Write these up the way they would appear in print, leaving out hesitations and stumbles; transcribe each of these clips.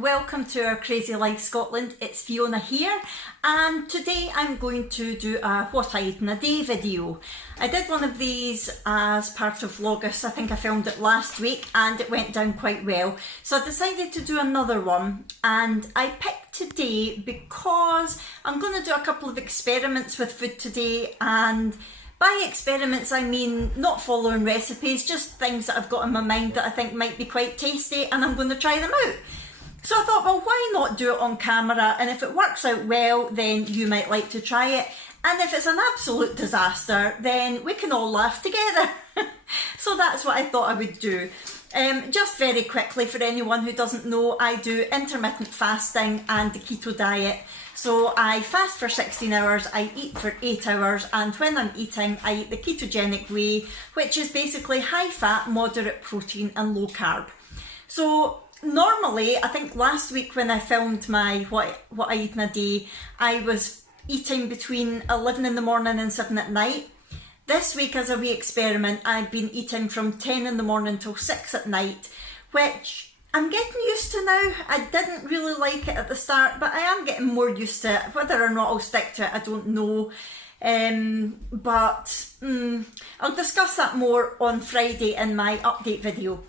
welcome to our Crazy Life Scotland. It's Fiona here, and today I'm going to do a what I eat in a day video. I did one of these as part of Vlogust. I think I filmed it last week and it went down quite well, so I decided to do another one. And I picked today because I'm going to do a couple of experiments with food today, and by experiments I mean not following recipes, just things that I've got in my mind that I think might be quite tasty, and I'm going to try them out. So I thought, well, why not do it on camera, and if it works out well then you might like to try it, and if it's an absolute disaster then we can all laugh together. So that's what I thought I would do. Just very quickly, for anyone who doesn't know, I do intermittent fasting and the keto diet. So I fast for 16 hours, I eat for 8 hours, and when I'm eating, I eat the ketogenic way, which is basically high fat, moderate protein and low carb. So normally, I think last week when I filmed my what I eat in a day, I was eating between 11 in the morning and 7 at night. This week, as a wee experiment, I've been eating from 10 in the morning till 6 at night, which I'm getting used to now. I didn't really like it at the start, but I am getting more used to it. Whether or not I'll stick to it, I don't know. I'll discuss that more on Friday in my update video.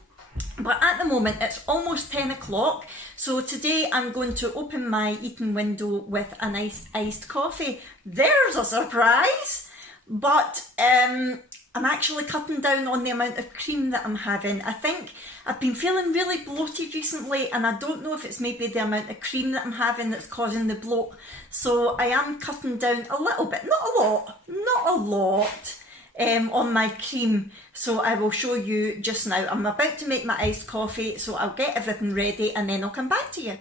But at the moment, it's almost 10 o'clock. So today I'm going to open my eating window with a nice iced coffee. There's a surprise! But I'm actually cutting down on the amount of cream that I'm having. I think I've been feeling really bloated recently, and I don't know if it's maybe the amount of cream that I'm having that's causing the bloat. So I am cutting down a little bit, not a lot, on my cream. So I will show you just now. I'm about to make my iced coffee, so I'll get everything ready and then I'll come back to you.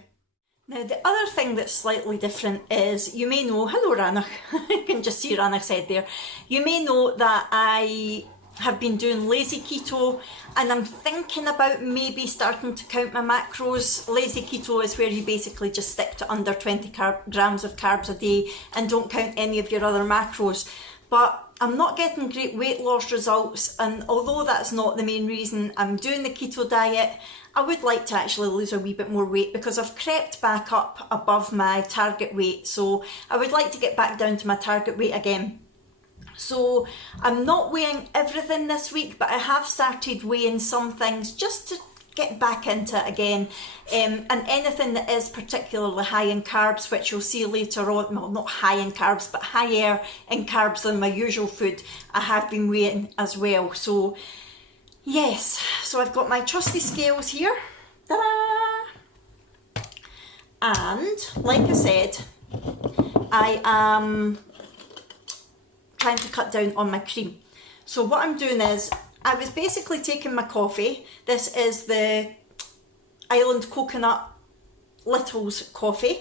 Now, the other thing that's slightly different is, you may know, hello Ranach, you can just see Ranach's head there. You may know that I have been doing lazy keto, and I'm thinking about maybe starting to count my macros. Lazy keto is where you basically just stick to under 20 grams of carbs a day and don't count any of your other macros. But I'm not getting great weight loss results, and although that's not the main reason I'm doing the keto diet, I would like to actually lose a wee bit more weight because I've crept back up above my target weight. So I would like to get back down to my target weight again. So I'm not weighing everything this week, but I have started weighing some things just to get back into it again. And anything that is particularly high in carbs, which you'll see later on, well, not high in carbs, but higher in carbs than my usual food, I have been weighing as well. So yes, so I've got my trusty scales here. Ta-da! And like I said, I am trying to cut down on my cream. So what I'm doing is, I was basically taking my coffee. This is the Island Coconut Littles coffee,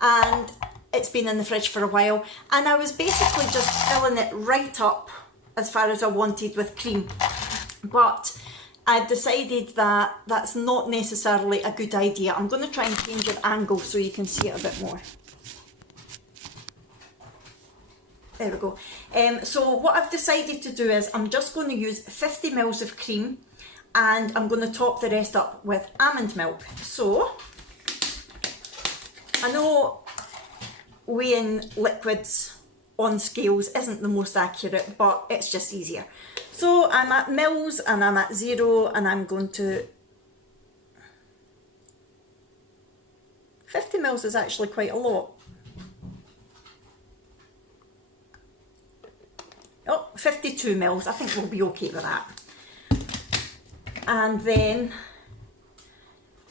and it's been in the fridge for a while, and I was basically just filling it right up as far as I wanted with cream. But I've decided that that's not necessarily a good idea. I'm going to try and change your angle so you can see it a bit more. There we go. So what I've decided to do is I'm just going to use 50 mils of cream, and I'm going to top the rest up with almond milk. So I know weighing liquids on scales isn't the most accurate, but it's just easier. So I'm at mils and I'm at 0, and I'm going to... 50 mils is actually quite a lot. Oh, 52 mils, I think we'll be okay with that. And then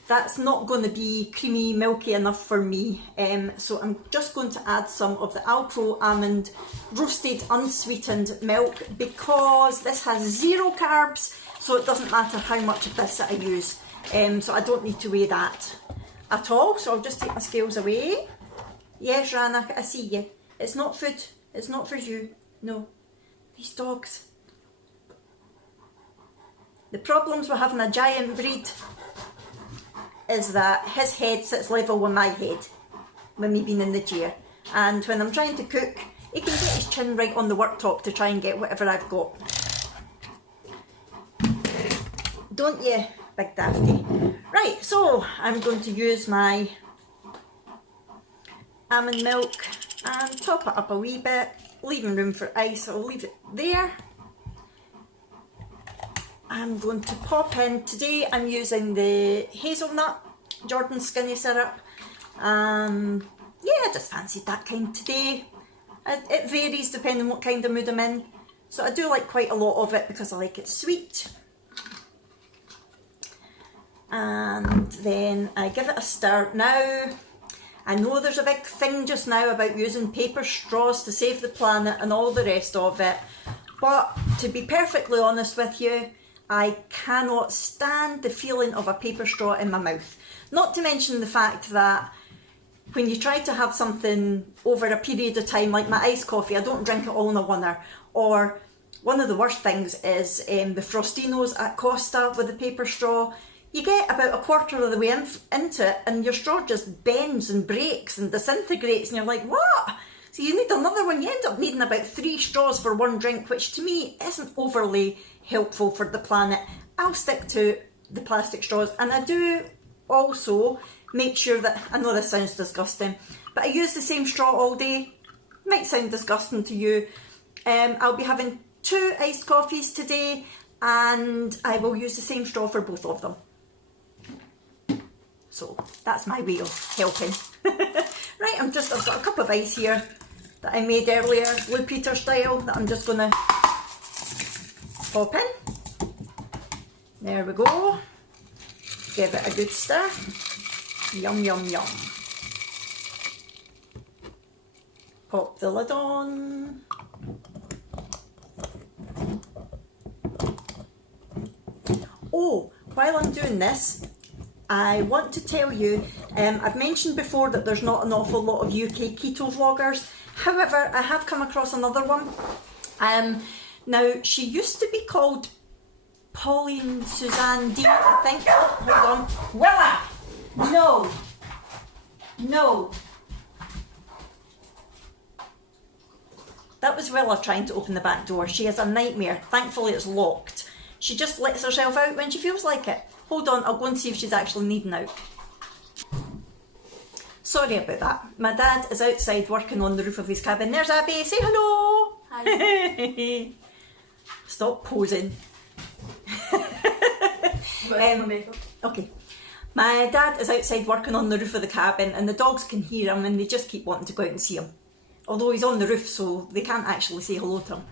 that's not going to be creamy, milky enough for me. So I'm just going to add some of the Alpro almond roasted unsweetened milk, because this has 0 carbs, so it doesn't matter how much of this that I use. So I don't need to weigh that at all. So I'll just take my scales away. Yes, Ranach, I see you. It's not food. It's not for you. No. These dogs. The problems with having a giant breed is that his head sits level with my head when me being in the chair, and when I'm trying to cook, he can get his chin right on the worktop to try and get whatever I've got. Don't you? big dafty. Right, so I'm going to use my almond milk and top it up a wee bit, leaving room for ice, so I'll leave it there. I'm going to pop in, today I'm using the hazelnut Jordan Skinny syrup. Yeah, I just fancied that kind today. It varies depending on what kind of mood I'm in. So I do like quite a lot of it because I like it sweet. And then I give it a stir. Now, I know there's a big thing just now about using paper straws to save the planet and all the rest of it. But to be perfectly honest with you, I cannot stand the feeling of a paper straw in my mouth. Not to mention the fact that when you try to have something over a period of time, like my iced coffee, I don't drink it all in a oneer. Or one of the worst things is the Frostinos at Costa with the paper straw. You get about a quarter of the way into it and your straw just bends and breaks and disintegrates and you're like, what? So you need another one. You end up needing about 3 straws for one drink, which to me isn't overly helpful for the planet. I'll stick to the plastic straws, and I do also make sure that, I know this sounds disgusting, but I use the same straw all day. Might sound disgusting to you. I'll be having 2 iced coffees today and I will use the same straw for both of them. So that's my way of helping. Right, I've got a cup of ice here that I made earlier, Blue Peter style, that I'm just going to pop in. There we go. Give it a good stir. Yum, yum, yum. Pop the lid on. Oh, while I'm doing this, I want to tell you, I've mentioned before that there's not an awful lot of UK keto vloggers. However, I have come across another one. Now, she used to be called Pauline Suzanne D, I think. Oh, hold on. Willa! No. No. That was Willa trying to open the back door. She has a nightmare. Thankfully, it's locked. She just lets herself out when she feels like it. Hold on, I'll go and see if she's actually needing out. Sorry about that. My dad is outside working on the roof of his cabin. There's Abby. Say hello. Hi. Stop posing. Okay. My dad is outside working on the roof of the cabin and the dogs can hear him and they just keep wanting to go out and see him. Although he's on the roof, so they can't actually say hello to him.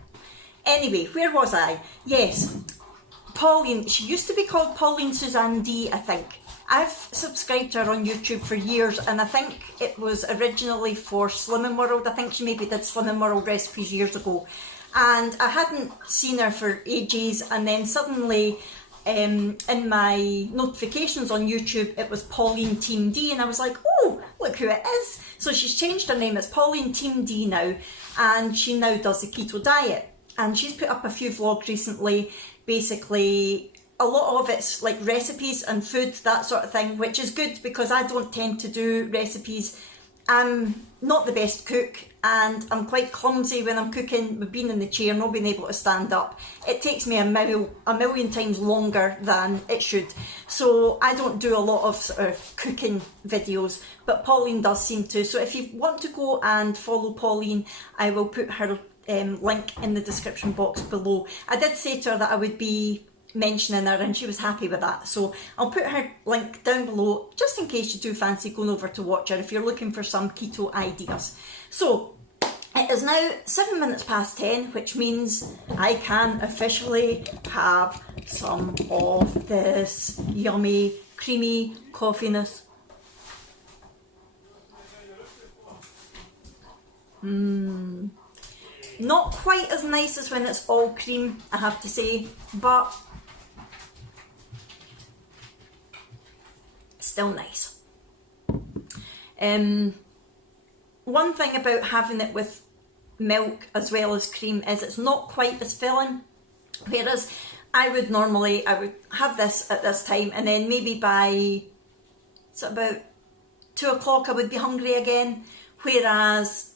Anyway, where was I? Yes. Pauline, she used to be called Pauline Suzanne D, I think. I've subscribed to her on YouTube for years and I think it was originally for Slimming World. I think she maybe did Slimming World recipes years ago. And I hadn't seen her for ages, and then suddenly in my notifications on YouTube it was Pauline Team D and I was like, oh, look who it is. So she's changed her name, it's Pauline Team D now, and she now does the Keto Diet. And she's put up a few vlogs recently. Basically, a lot of it's like recipes and food, that sort of thing, which is good because I don't tend to do recipes. I'm not the best cook and I'm quite clumsy when I'm cooking, with being in the chair, not being able to stand up. It takes me a million times longer than it should. So I don't do a lot of sort of cooking videos, but Pauline does seem to. So if you want to go and follow Pauline, I will put her link in the description box below. I did say to her that I would be mentioning her and she was happy with that, so I'll put her link down below just in case you do fancy going over to watch her if you're looking for some keto ideas. So it is now 7 minutes past 10, which means I can officially have some of this yummy creamy coffeeness. Not quite as nice as when it's all cream, I have to say, but still nice. One thing about having it with milk as well as cream is it's not quite as filling, whereas I would have this at this time and then maybe by about 2 o'clock I would be hungry again, whereas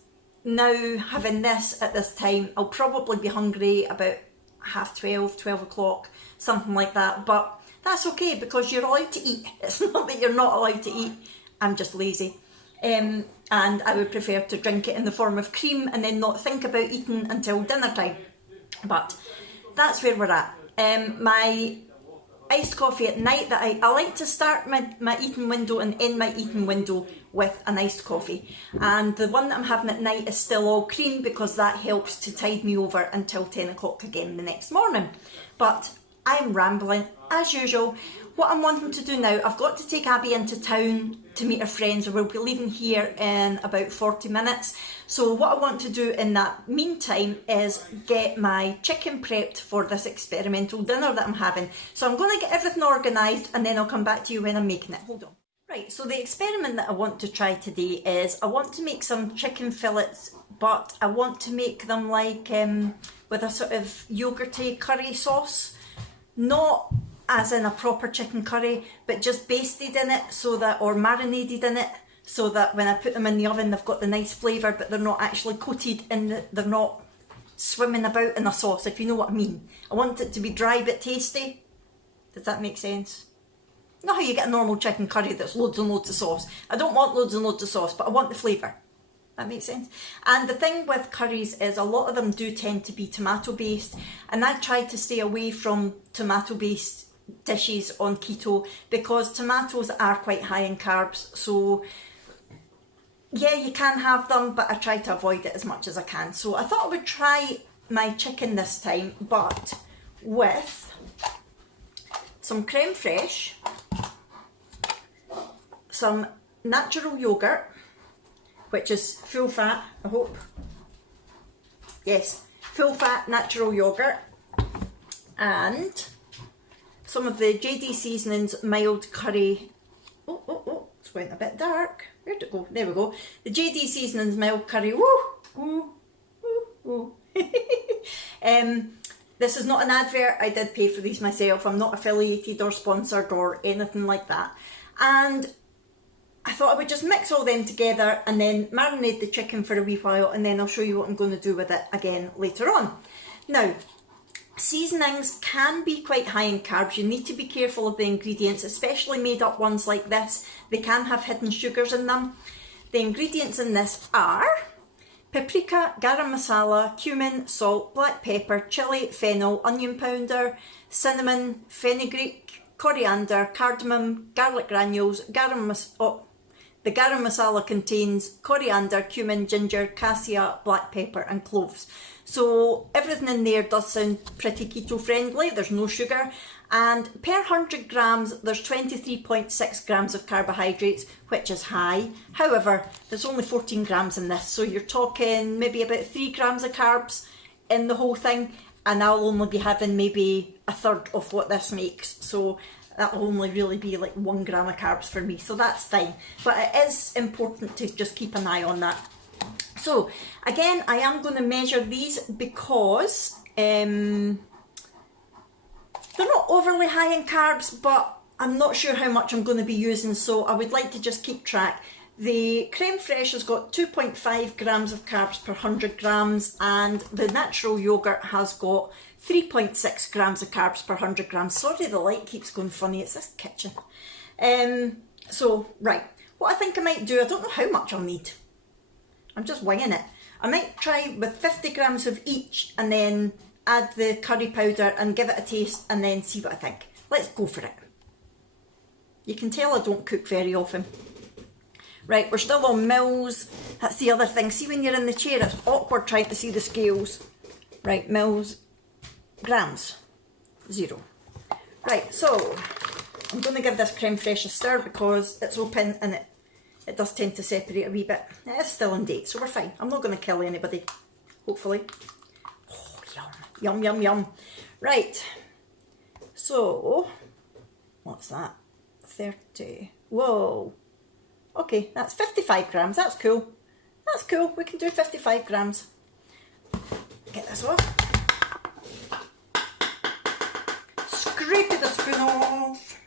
now having this at this time I'll probably be hungry about 12:30, 12 o'clock, something like that. But that's okay, because you're allowed to eat. It's not that you're not allowed to eat. I'm just lazy. And I would prefer to drink it in the form of cream and then not think about eating until dinner time. But that's where we're at. My iced coffee at night, that I like to start my eating window and end my eating window with an iced coffee. And the one that I'm having at night is still all cream, because that helps to tide me over until 10 o'clock again the next morning. But I'm rambling as usual. What I'm wanting to do now, I've got to take Abby into town to meet her friends. We'll be leaving here in about 40 minutes. So what I want to do in that meantime is get my chicken prepped for this experimental dinner that I'm having. So I'm going to get everything organised and then I'll come back to you when I'm making it. Hold on. Right, so the experiment that I want to try today is I want to make some chicken fillets, but I want to make them like with a sort of yogurty curry sauce. Not as in a proper chicken curry, but just basted in it, so that, or marinated in it, so that when I put them in the oven they've got the nice flavour, but they're not actually coated in they're not swimming about in a sauce, if you know what I mean. I want it to be dry but tasty. Does that make sense? Not how you get a normal chicken curry that's loads and loads of sauce. I don't want loads and loads of sauce, but I want the flavour. That makes sense. And the thing with curries is a lot of them do tend to be tomato based, and I try to stay away from tomato based dishes on keto, because tomatoes are quite high in carbs. So yeah, you can have them, but I try to avoid it as much as I can. So I thought I would try my chicken this time, but with some creme fraiche, some natural yogurt, which is full fat, I hope. Yes, full fat natural yogurt, and some of the JD Seasonings mild curry. Oh, it's went a bit dark. Where'd it go? There we go. The JD Seasonings mild curry. Woo. This is not an advert. I did pay for these myself. I'm not affiliated or sponsored or anything like that. And I thought I would just mix all them together and then marinate the chicken for a wee while, and then I'll show you what I'm going to do with it again later on. Now, seasonings can be quite high in carbs. You need to be careful of the ingredients, especially made up ones like this. They can have hidden sugars in them. The ingredients in this are paprika, garam masala, cumin, salt, black pepper, chilli, fennel, onion powder, cinnamon, fenugreek, coriander, cardamom, garlic granules, the garam masala contains coriander, cumin, ginger, cassia, black pepper and cloves. So everything in there does sound pretty keto friendly. There's no sugar, and per 100 grams there's 23.6 grams of carbohydrates, which is high. However, there's only 14 grams in this, so you're talking maybe about 3 grams of carbs in the whole thing, and I'll only be having maybe a third of what this makes. So that will only really be like 1 gram of carbs for me, so that's fine. But it is important to just keep an eye on that. So again, I am going to measure these because they're not overly high in carbs, but I'm not sure how much I'm going to be using, so I would like to just keep track. The creme fraiche has got 2.5 grams of carbs per 100 grams, and the natural yogurt has got 3.6 grams of carbs per 100 grams. Sorry, the light keeps going funny, it's this kitchen. So, right, what I think I might do, I don't know how much I'll need. I'm just winging it. I might try with 50 grams of each and then add the curry powder and give it a taste and then see what I think. Let's go for it. You can tell I don't cook very often. Right, we're still on mils. That's the other thing. See, when you're in the chair, it's awkward trying to see the scales. Right, mils, grams, 0. Right, so I'm going to give this creme fraiche a stir because it's open and it does tend to separate a wee bit. It is still in date, so we're fine. I'm not going to kill anybody, hopefully. Oh, yum, yum, yum, yum. Right, so what's that? 30. Whoa. Okay, that's 55 grams. That's cool. That's cool. We can do 55 grams. Get this off. Scrape the spoon off.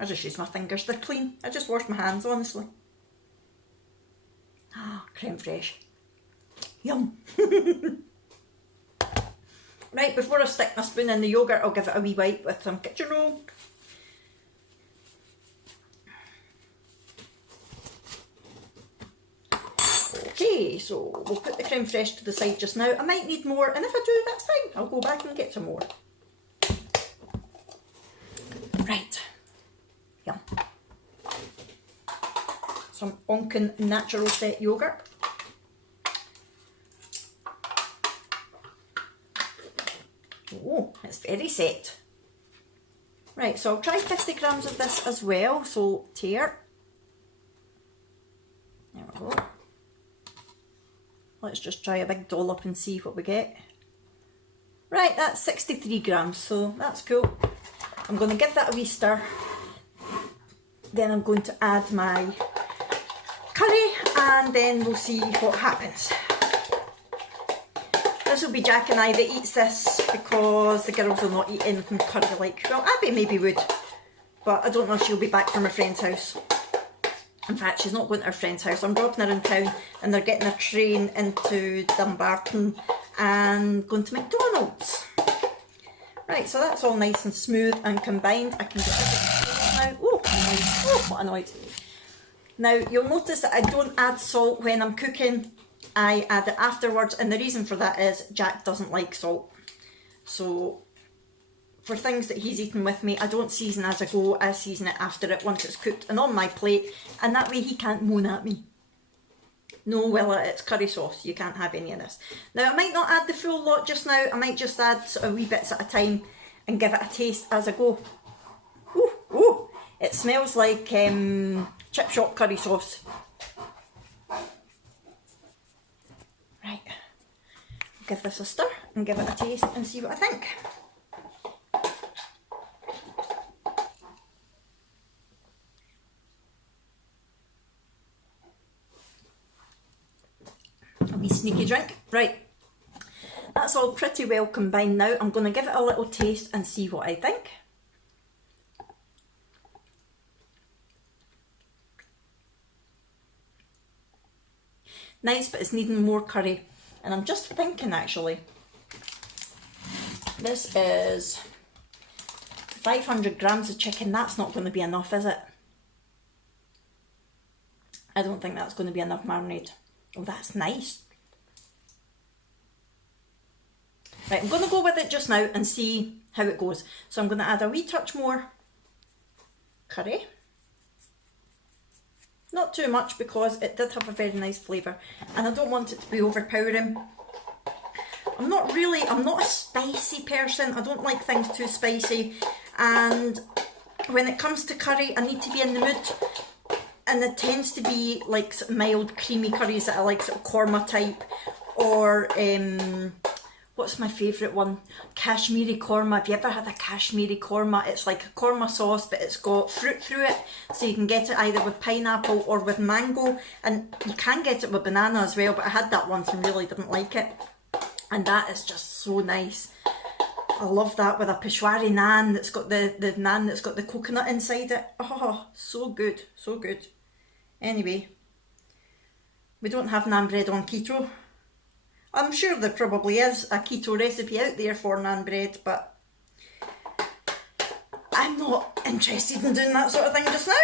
I just use my fingers. They're clean. I just washed my hands, honestly. Ah, creme fraiche. Yum. Right, before I stick my spoon in the yoghurt, I'll give it a wee wipe with some kitchen roll. Okay, so we'll put the creme fraiche to the side just now. I might need more, and if I do, that's fine. I'll go back and get some more. Right. Yum. Some Onken natural set yoghurt. Oh, it's very set. Right, so I'll try 50 grams of this as well. So tear. There we go. Let's just try a big dollop and see what we get. Right, that's 63 grams, so that's cool. I'm going to give that a wee stir. Then I'm going to add my curry and then we'll see what happens. This will be Jack and I that eats this because the girls will not eat anything curry like. Well, Abby maybe would, but I don't know if she'll be back from her friend's house. In fact, she's not going to her friend's house. I'm dropping her in town and they're getting a train into Dumbarton and going to McDonald's. Right, so that's all nice and smooth and combined. I can get this now. Oh, nice. Oh, what a noise. Now, you'll notice that I don't add salt when I'm cooking. I add it afterwards, and the reason for that is Jack doesn't like salt. So, for things that he's eating with me, I don't season as I go. I season it after it once it's cooked and on my plate, and that way he can't moan at me. No, Willa, it's curry sauce. You can't have any of this. Now, I might not add the full lot just now. I might just add sort of wee bits at a time and give it a taste as I go. Ooh, ooh, it smells like chip shop curry sauce. Right, I'll give this a stir and give it a taste and see what I think. A wee sneaky drink. Right, that's all pretty well combined now. I'm going to give it a little taste and see what I think. Nice, but it's needing more curry. And I'm just thinking actually, this is 500 grams of chicken. That's not going to be enough, is it? I don't think that's going to be enough marinade. Oh, that's nice. Right, I'm going to go with it just now and see how it goes. So I'm going to add a wee touch more curry. Not too much because it did have a very nice flavour and I don't want it to be overpowering. I'm not a spicy person. I don't like things too spicy, and when it comes to curry I need to be in the mood, and it tends to be like sort of mild creamy curries that I like, sort of korma type, or what's my favourite one? Kashmiri korma. Have you ever had a Kashmiri korma? It's like a korma sauce, but it's got fruit through it. So you can get it either with pineapple or with mango. And you can get it with banana as well, but I had that once and really didn't like it. And that is just so nice. I love that with a Peshwari naan that's got the naan that's got the coconut inside it. Oh, so good, so good. Anyway, we don't have naan bread on keto. I'm sure there probably is a keto recipe out there for naan bread, but I'm not interested in doing that sort of thing just now.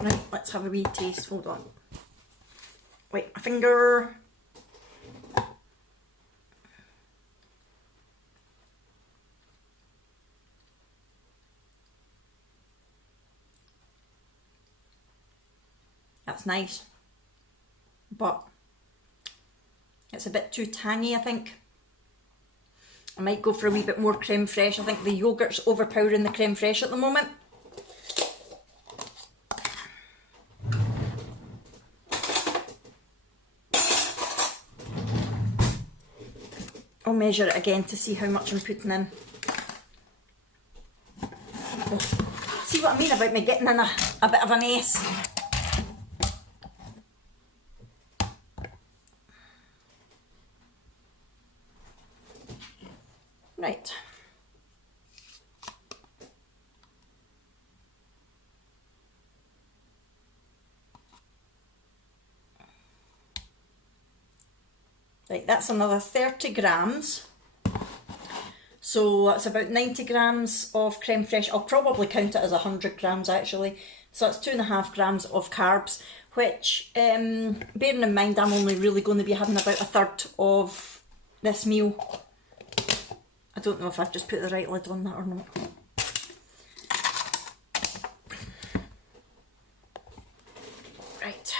Right, let's have a wee taste. Hold on. Wait, my finger. That's nice, but it's a bit too tangy, I think. I might go for a wee bit more creme fraiche. I think the yoghurt's overpowering the creme fraiche at the moment. I'll measure it again to see how much I'm putting in. Oh, see what I mean about me getting in a bit of a mess. Right. Right, that's another 30 grams. So that's about 90 grams of creme fraiche. I'll probably count it as 100 grams actually. So that's 2.5 grams of carbs, which, bearing in mind I'm only really going to be having about a third of this meal. I don't know if I've just put the right lid on that or not. Right.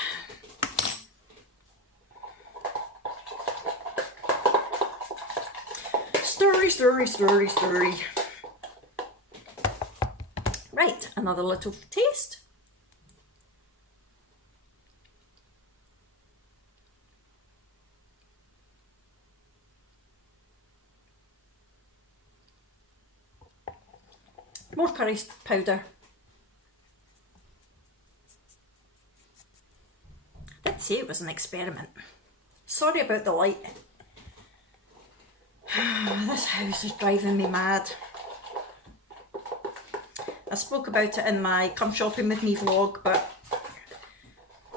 Stirry. Right, another little taste. More curry powder. I did say it was an experiment. Sorry about the light. This house is driving me mad. I spoke about it in my Come Shopping With Me vlog, but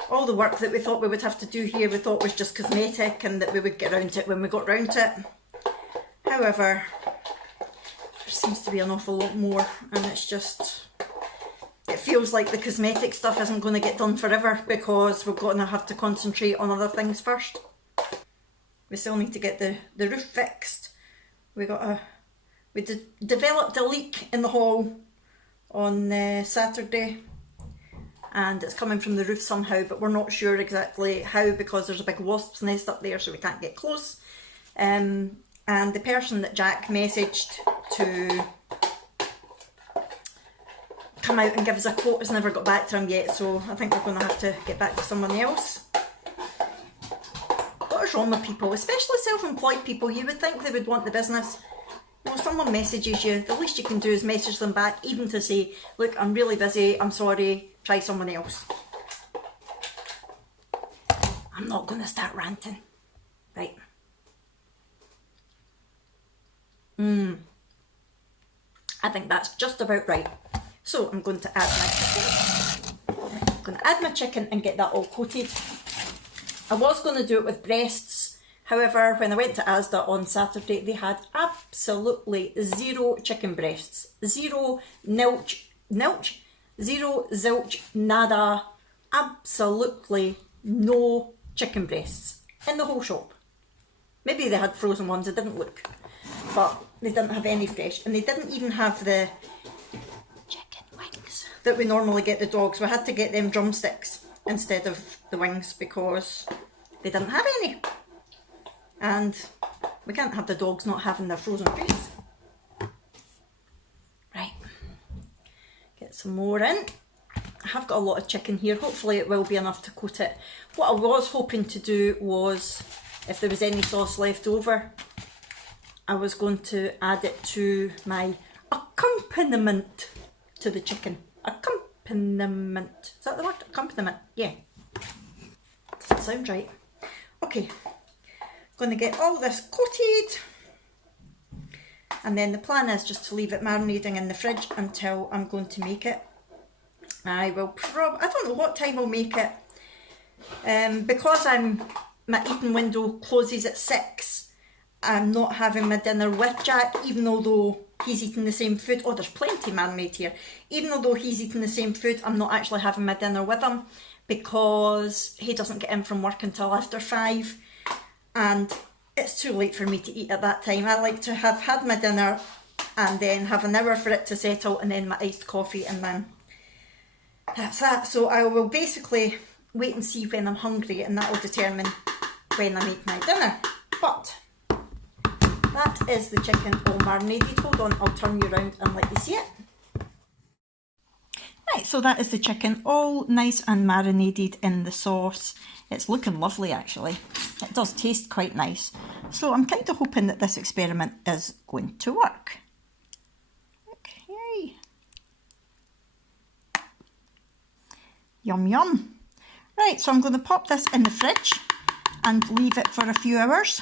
all the work that we thought we would have to do here, we thought was just cosmetic and that we would get around to it when we got round to it. However, there seems to be an awful lot more, and it's just, it feels like the cosmetic stuff isn't going to get done forever because we're going to have to concentrate on other things first. We still need to get the roof fixed. We developed a leak in the hall on Saturday, and it's coming from the roof somehow, but we're not sure exactly how because there's a big wasp's nest up there, so we can't get close. And the person that Jack messaged to come out and give us a quote has never got back to him yet, so I think we're going to have to get back to someone else. What is wrong with people, especially self-employed people? You would think they would want the business. You know, someone messages you, the least you can do is message them back, even to say, look, I'm really busy, I'm sorry, try someone else. I'm not going to start ranting. Right. I think that's just about right. So I'm going to add my chicken. I'm going to add my chicken and get that all coated. I was going to do it with breasts, however, when I went to Asda on Saturday, they had absolutely zero chicken breasts. Zero, nilch, zero, zilch, nada, absolutely no chicken breasts in the whole shop. Maybe they had frozen ones, it didn't look, but they didn't have any fresh, and they didn't even have the chicken wings that we normally get the dogs. We had to get them drumsticks instead of the wings because they didn't have any, and we can't have the dogs not having their frozen treats. Right, get some more in. I have got a lot of chicken here, hopefully it will be enough to coat it. What I was hoping to do was, if there was any sauce left over, I was going to add it to my accompaniment to the chicken. Accompaniment. Is that the word? Accompaniment. Yeah. Doesn't sound right. Okay. Going to get all this coated. And then the plan is just to leave it marinating in the fridge until I'm going to make it. I don't know what time I'll make it. Because my eating window closes at 6. I'm not having my dinner with Jack, even though he's eating the same food. Oh, there's plenty marinade here. Even though he's eating the same food, I'm not actually having my dinner with him because he doesn't get in from work until after 5, and it's too late for me to eat at that time. I like to have had my dinner and then have an hour for it to settle, and then my iced coffee, and then that's that. So I will basically wait and see when I'm hungry, and that will determine when I make my dinner. But that is the chicken all marinated. Hold on, I'll turn you around and let you see it. Right, so that is the chicken all nice and marinated in the sauce. It's looking lovely actually. It does taste quite nice. So I'm kind of hoping that this experiment is going to work. Okay. Yum yum. Right, so I'm going to pop this in the fridge and leave it for a few hours.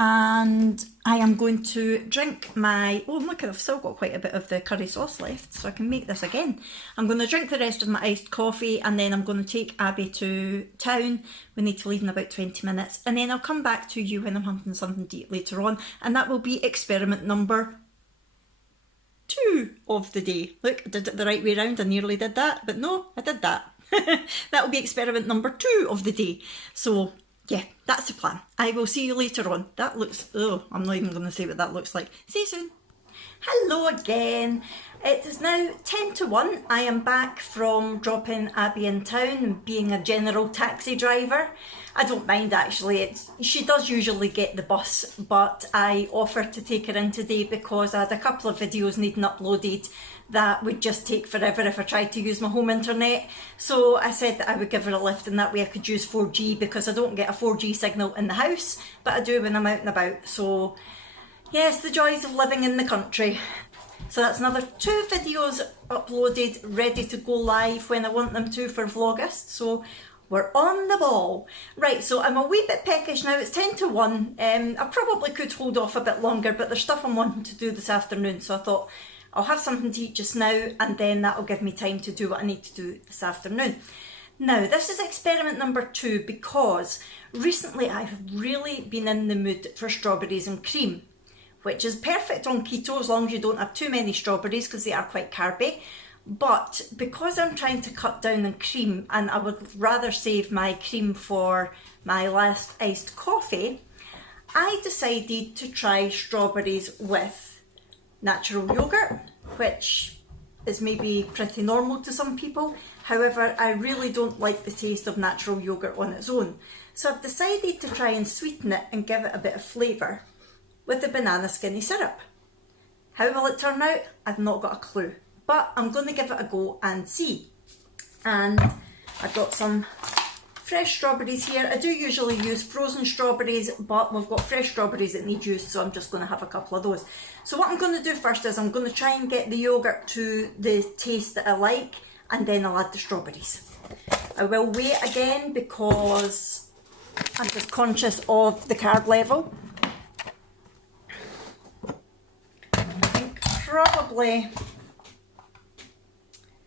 and I am going to drink my, oh look, I've still got quite a bit of the curry sauce left, so I can make this again. I'm going to drink the rest of my iced coffee, and then I'm going to take Abby to town. We need to leave in about 20 minutes, and then I'll come back to you when I'm having something to eat later on, and that will be experiment number 2 of the day. Look, I did it the right way around. I nearly did that, but no, I did that. That will be experiment number 2 of the day. So yeah, that's the plan. I will see you later on. That looks, oh, I'm not even going to say what that looks like. See you soon. Hello again. It is now 10 to 1. I am back from dropping Abby in town and being a general taxi driver. I don't mind actually. She does usually get the bus, but I offered to take her in today because I had a couple of videos needing uploaded that would just take forever if I tried to use my home internet. So I said that I would give her a lift, and that way I could use 4G, because I don't get a 4G signal in the house, but I do when I'm out and about. So yes, the joys of living in the country. So that's another 2 videos uploaded, ready to go live when I want them to for Vlogust. So we're on the ball. Right, so I'm a wee bit peckish now. It's 10 to 1. I probably could hold off a bit longer, but there's stuff I'm wanting to do this afternoon. So I thought I'll have something to eat just now, and then that'll give me time to do what I need to do this afternoon. Now, this is experiment number 2 because recently I've really been in the mood for strawberries and cream, which is perfect on keto as long as you don't have too many strawberries, because they are quite carby. But because I'm trying to cut down on cream, and I would rather save my cream for my last iced coffee, I decided to try strawberries with natural yogurt, which is maybe pretty normal to some people. However, I really don't like the taste of natural yogurt on its own. So I've decided to try and sweeten it and give it a bit of flavour with the banana skinny syrup. How will it turn out? I've not got a clue, but I'm going to give it a go and see. And I've got some fresh strawberries here. I do usually use frozen strawberries, but we've got fresh strawberries that need use, so I'm just going to have a couple of those. So what I'm going to do first is I'm going to try and get the yogurt to the taste that I like, and then I'll add the strawberries. I will wait again because I'm just conscious of the carb level.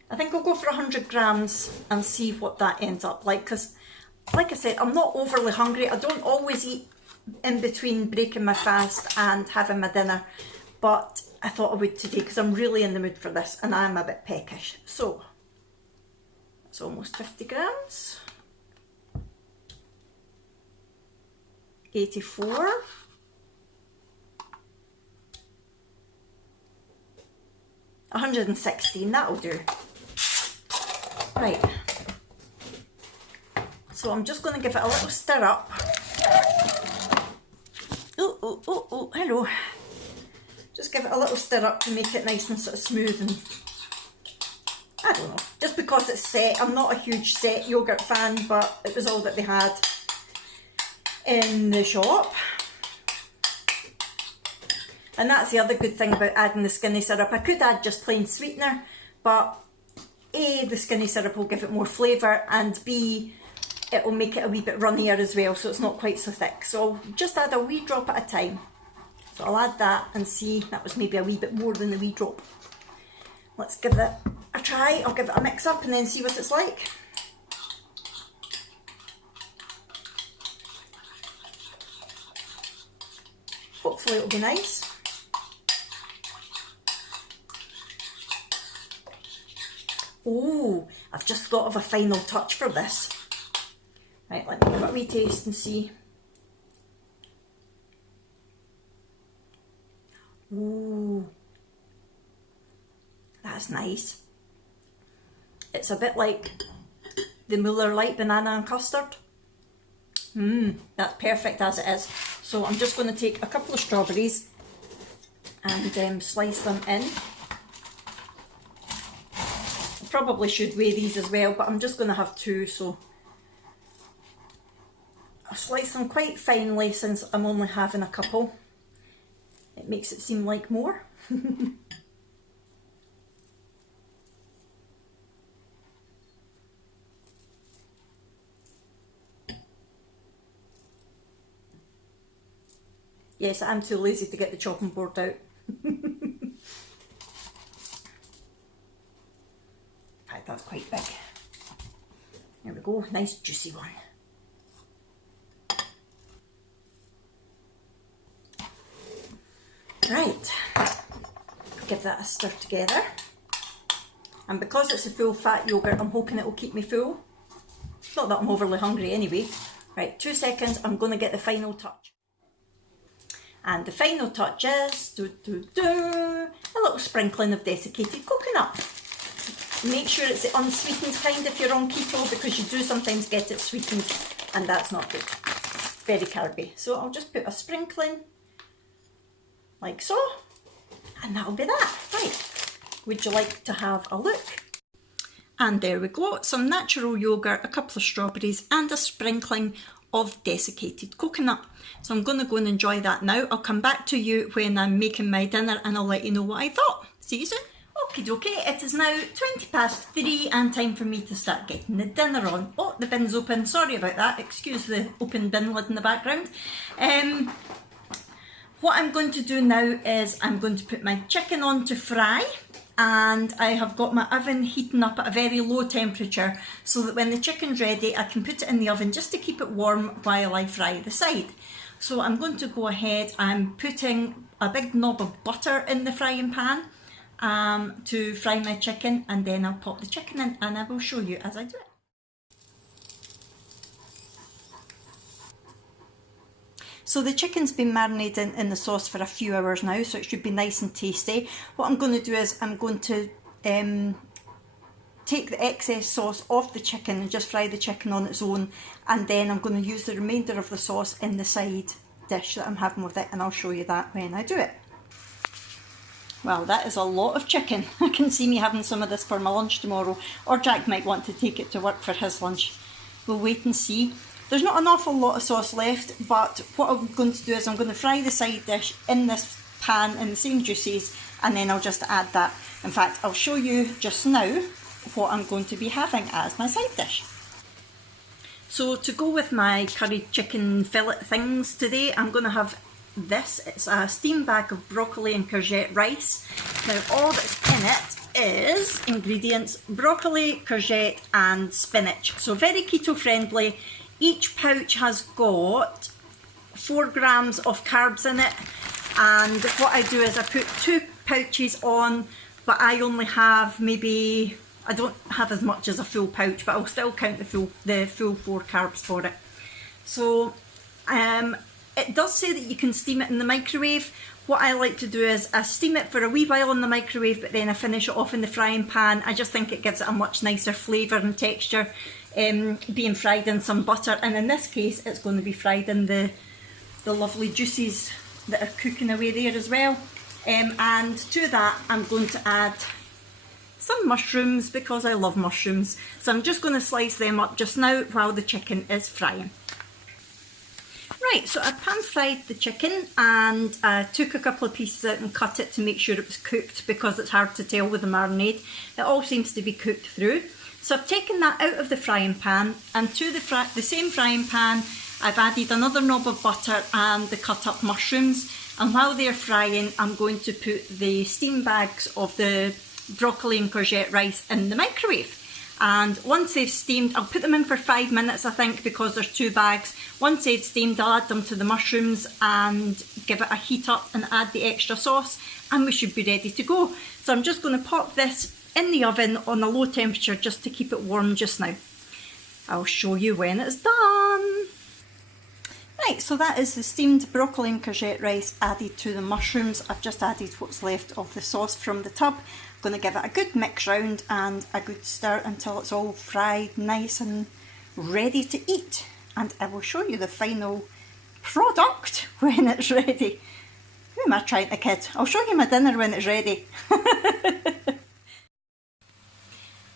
I think I'll go for 100 grams and see what that ends up like, because like I said, I'm not overly hungry. I don't always eat in between breaking my fast and having my dinner, but I thought I would today because I'm really in the mood for this and I'm a bit peckish. So it's almost 50 grams. 84. $116, that'll do. Right, so I'm just going to give it a little stir up. Oh, hello. Just give it a little stir up to make it nice and sort of smooth, and I don't know, just because it's set. I'm not a huge set yogurt fan, but it was all that they had in the shop. And that's the other good thing about adding the skinny syrup. I could add just plain sweetener, but A, the skinny syrup will give it more flavour, and B, it will make it a wee bit runnier as well, so it's not quite so thick. So I'll just add a wee drop at a time. So I'll add that and see. That was maybe a wee bit more than the wee drop. Let's give it a try. I'll give it a mix up and then see what it's like. Hopefully it'll be nice. Oh, I've just thought of a final touch for this. Right, let me give it a wee taste and see. Ooh, that's nice. It's a bit like the Muller Light Banana and Custard. That's perfect as it is. So I'm just going to take a couple of strawberries and slice them in. I probably should weigh these as well, but I'm just going to have 2, so I'll slice them quite finely since I'm only having a couple. It makes it seem like more. Yes, I'm too lazy to get the chopping board out. In fact, that's quite big. There we go, nice juicy one. Right, give that a stir together. And because it's a full fat yoghurt, I'm hoping it will keep me full. Not that I'm overly hungry anyway. Right, 2 seconds, I'm going to get the final touch. And the final touch is a little sprinkling of desiccated coconut. Make sure it's the unsweetened kind if you're on keto, because you do sometimes get it sweetened and that's not good. Very carby. So I'll just put a sprinkling like so, and that'll be that. Right, would you like to have a look? And there we go, some natural yoghurt, a couple of strawberries and a sprinkling of desiccated coconut. So I'm going to go and enjoy that now. I'll come back to you when I'm making my dinner and I'll let you know what I thought. See you soon. Okie dokie, it is now 3:20 and time for me to start getting the dinner on. Oh, the bin's open, sorry about that, excuse the open bin lid in the background. What I'm going to do now is I'm going to put my chicken on to fry, and I have got my oven heating up at a very low temperature so that when the chicken's ready I can put it in the oven just to keep it warm while I fry the side. So I'm going to go ahead, I'm putting a big knob of butter in the frying pan to fry my chicken, and then I'll pop the chicken in and I will show you as I do it. So the chicken's been marinating in the sauce for a few hours now, so it should be nice and tasty. What I'm going to do is I'm going to take the excess sauce off the chicken and just fry the chicken on its own, and then I'm going to use the remainder of the sauce in the side dish that I'm having with it, and I'll show you that when I do it. Well, that is a lot of chicken. I can see me having some of this for my lunch tomorrow, or Jack might want to take it to work for his lunch. We'll wait and see. There's not an awful lot of sauce left, but what I'm going to do is I'm going to fry the side dish in this pan in the same juices, and then I'll just add that. In fact, I'll show you just now what I'm going to be having as my side dish. So to go with my curried chicken fillet things today, I'm going to have this. It's a steamed bag of broccoli and courgette rice. Now all that's in it is ingredients: broccoli, courgette and spinach. So very keto friendly. Each pouch has got 4 grams of carbs in it, and what I do is I put 2 pouches on, but I only have maybe, I don't have as much as a full pouch, but I'll still count the full 4 carbs for it. So it does say that you can steam it in the microwave. What I like to do is I steam it for a wee while in the microwave, but then I finish it off in the frying pan. I just think it gives it a much nicer flavour and texture, being fried in some butter, and in this case it's going to be fried in the lovely juices that are cooking away there as well. And to that I'm going to add some mushrooms because I love mushrooms. So I'm just going to slice them up just now while the chicken is frying. Right, so I pan fried the chicken and I took a couple of pieces out and cut it to make sure it was cooked, because it's hard to tell with the marinade. It all seems to be cooked through. So I've taken that out of the frying pan, and to the same frying pan I've added another knob of butter and the cut up mushrooms, and while they're frying I'm going to put the steam bags of the broccoli and courgette rice in the microwave. And once they've steamed, I'll put them in for 5 minutes I think, because there's 2 bags. Once they've steamed I'll add them to the mushrooms and give it a heat up and add the extra sauce, and we should be ready to go. So I'm just going to pop this in the oven on a low temperature just to keep it warm just now. I'll show you when it's done. Right, so that is the steamed broccoli and courgette rice added to the mushrooms. I've just added what's left of the sauce from the tub. I'm going to give it a good mix round and a good stir until it's all fried nice and ready to eat. And I will show you the final product when it's ready. Who am I trying to kid? I'll show you my dinner when it's ready.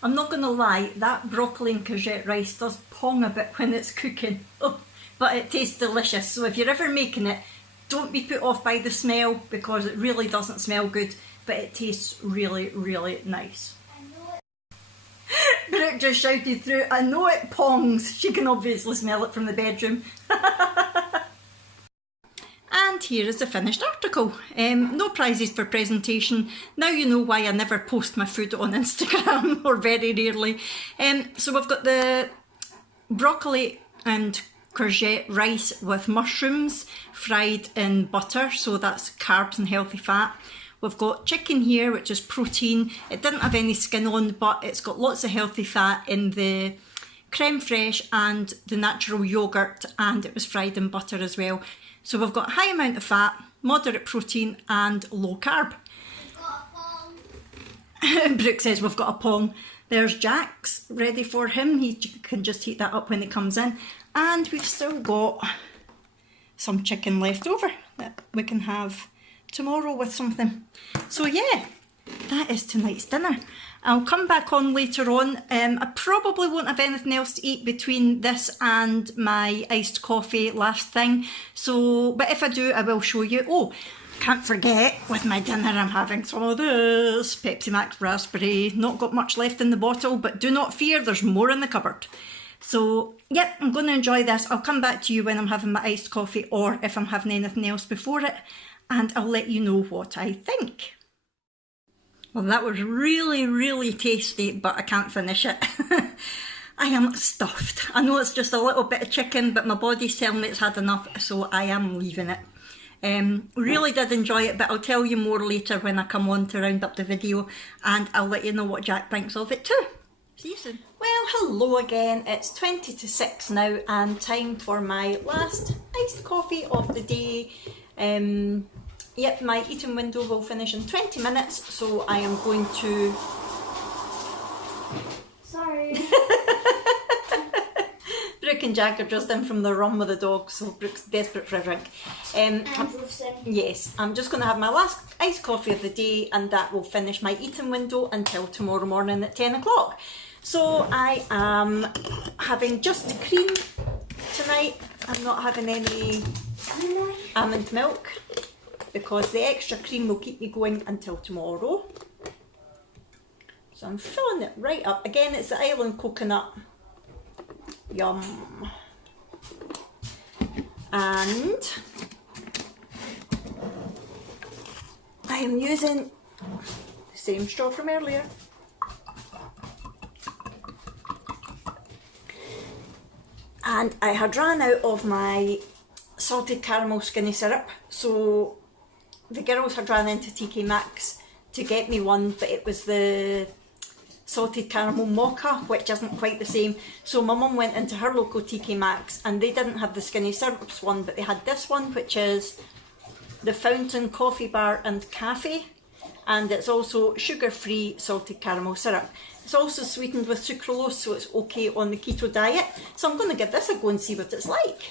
I'm not going to lie, that broccoli and courgette rice does pong a bit when it's cooking, but it tastes delicious. So if you're ever making it, don't be put off by the smell, because it really doesn't smell good, but it tastes really, really nice. Brooke just shouted through, I know it pongs. She can obviously smell it from the bedroom. And here is the finished article. No prizes for presentation. Now you know why I never post my food on Instagram, or very rarely. So we've got the broccoli and courgette rice with mushrooms fried in butter, so that's carbs and healthy fat. We've got chicken here, which is protein. It didn't have any skin on, but it's got lots of healthy fat in the creme fraiche and the natural yogurt, and it was fried in butter as well. So we've got a high amount of fat, moderate protein and low carb. Brooke says we've got a pong. There's Jack's ready for him. He can just heat that up when he comes in. And we've still got some chicken left over that we can have tomorrow with something. So yeah, that is tonight's dinner. I'll come back on later on. I probably won't have anything else to eat between this and my iced coffee last thing. So, but if I do, I will show you. Oh, can't forget, with my dinner I'm having some of this Pepsi Max raspberry. Not got much left in the bottle, but do not fear, there's more in the cupboard. So, yep, I'm going to enjoy this. I'll come back to you when I'm having my iced coffee, or if I'm having anything else before it, and I'll let you know what I think. Well, that was really, really tasty, but I can't finish it. I am stuffed. I know it's just a little bit of chicken, but my body's telling me it's had enough, so I am leaving it. Really did enjoy it, but I'll tell you more later when I come on to round up the video, and I'll let you know what Jack thinks of it too. See you soon. Well, hello again. It's 20 to 6 now, and time for my last iced coffee of the day. Yep, my eating window will finish in 20 minutes, so I am going to... Sorry. Brooke and Jack are just in from the run with the dog, so Brooke's desperate for a drink. Yes, I'm just going to have my last iced coffee of the day, and that will finish my eating window until tomorrow morning at 10 o'clock. So I am having just cream tonight. I'm not having any almond milk, because the extra cream will keep me going until tomorrow. So I'm filling it right up. Again, it's the Island coconut. Yum. And I am using the same straw from earlier. And I had ran out of my salted caramel skinny syrup, so the girls had ran into TK Maxx to get me one, but it was the salted caramel mocha, which isn't quite the same. So my mum went into her local TK Maxx, and they didn't have the skinny syrups one, but they had this one, which is the Fountain Coffee Bar and Cafe, and it's also sugar-free salted caramel syrup. It's also sweetened with sucralose, so it's okay on the keto diet. So I'm going to give this a go and see what it's like.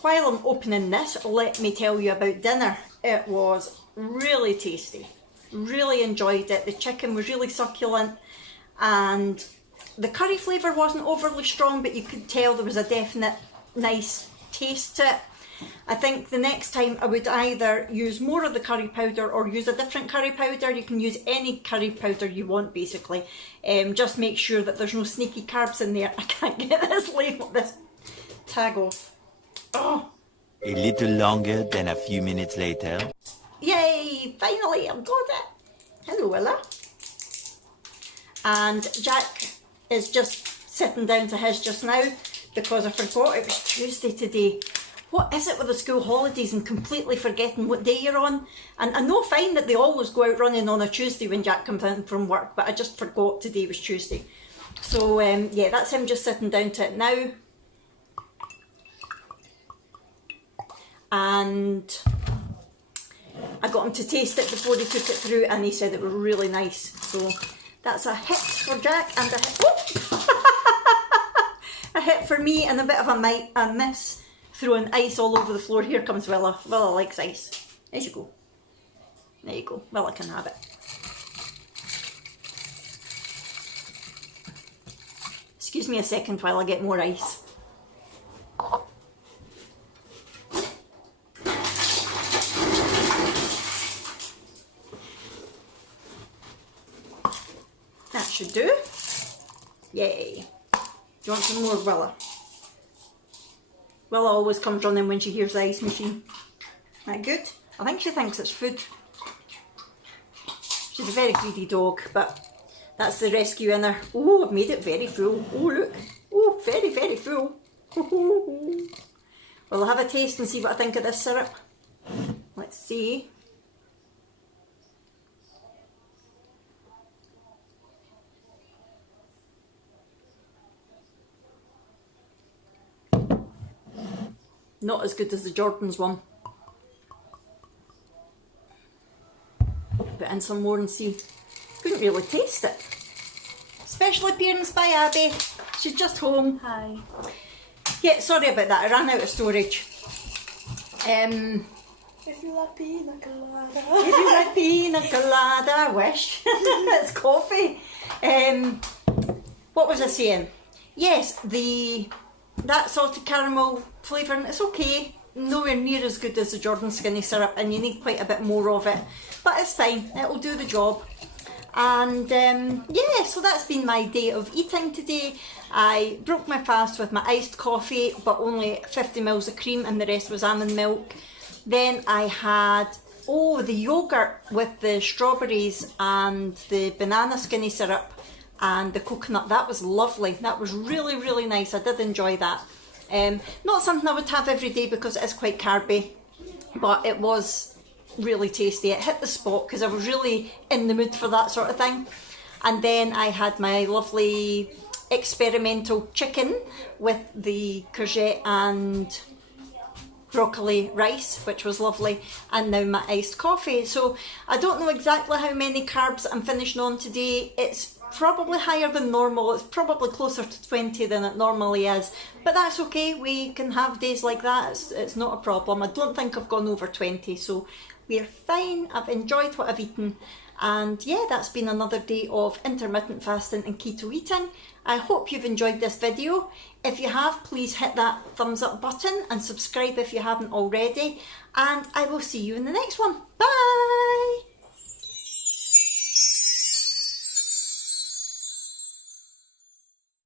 While I'm opening this, let me tell you about dinner. It was really tasty. Really enjoyed it. The chicken was really succulent, and the curry flavour wasn't overly strong, but you could tell there was a definite nice taste to it. I think the next time I would either use more of the curry powder or use a different curry powder. You can use any curry powder you want, basically. Just make sure that there's no sneaky carbs in there. I can't get this label, this tag off. Oh. A little longer than a few minutes later. Yay! Finally, I've got it. Hello, Willa. And Jack is just sitting down to his just now, because I forgot it was Tuesday today. What is it with the school holidays and completely forgetting what day you're on? And I know fine that they always go out running on a Tuesday when Jack comes in from work, but I just forgot today was Tuesday. So yeah, that's him just sitting down to it now. And I got him to taste it before he took it through, and he said it was really nice. So that's a hit for Jack and a hit, a hit for me, and a bit of a miss, throwing ice all over the floor. Here comes Willa. Willa likes ice. There you go. There you go. Willa can have it. Excuse me a second while I get more ice. That should do. Yay. Do you want some more, Willa? Willa always comes running when she hears the ice machine. That good? I think she thinks it's food. She's a very greedy dog, but that's the rescue in her. Oh, I've made it very full. Oh, look. Oh, very, very full. Well, I'll have a taste and see what I think of this syrup. Let's see. Not as good as the Jordan's one. Put in some more and see. Couldn't really taste it. Special appearance by Abby. She's just home. Hi. Yeah, sorry about that. I ran out of storage. If you like pina colada. If you like pina colada, I wish. It's coffee. What was I saying? Yes, that salted caramel flavouring, it's okay. Nowhere near as good as the Jordan Skinny syrup, and you need quite a bit more of it. But it's fine, it'll do the job. And yeah, so that's been my day of eating today. I broke my fast with my iced coffee, but only 50 mils of cream, and the rest was almond milk. Then I had, the yogurt with the strawberries and the banana skinny syrup and the coconut. That was lovely. That was really, really nice. I did enjoy that. Not something I would have every day because it is quite carby, but it was really tasty. It hit the spot because I was really in the mood for that sort of thing. And then I had my lovely experimental chicken with the courgette and broccoli rice, which was lovely, and now my iced coffee. So I don't know exactly how many carbs I'm finishing on today. It's probably higher than normal. It's probably closer to 20 than it normally is, but that's okay. We can have days like that. It's not a problem. I don't think I've gone over 20, so we're fine. I've enjoyed what I've eaten, and yeah, that's been another day of intermittent fasting and keto eating. I hope you've enjoyed this video. If you have, please hit that thumbs up button and subscribe if you haven't already, and I will see you in the next one. Bye!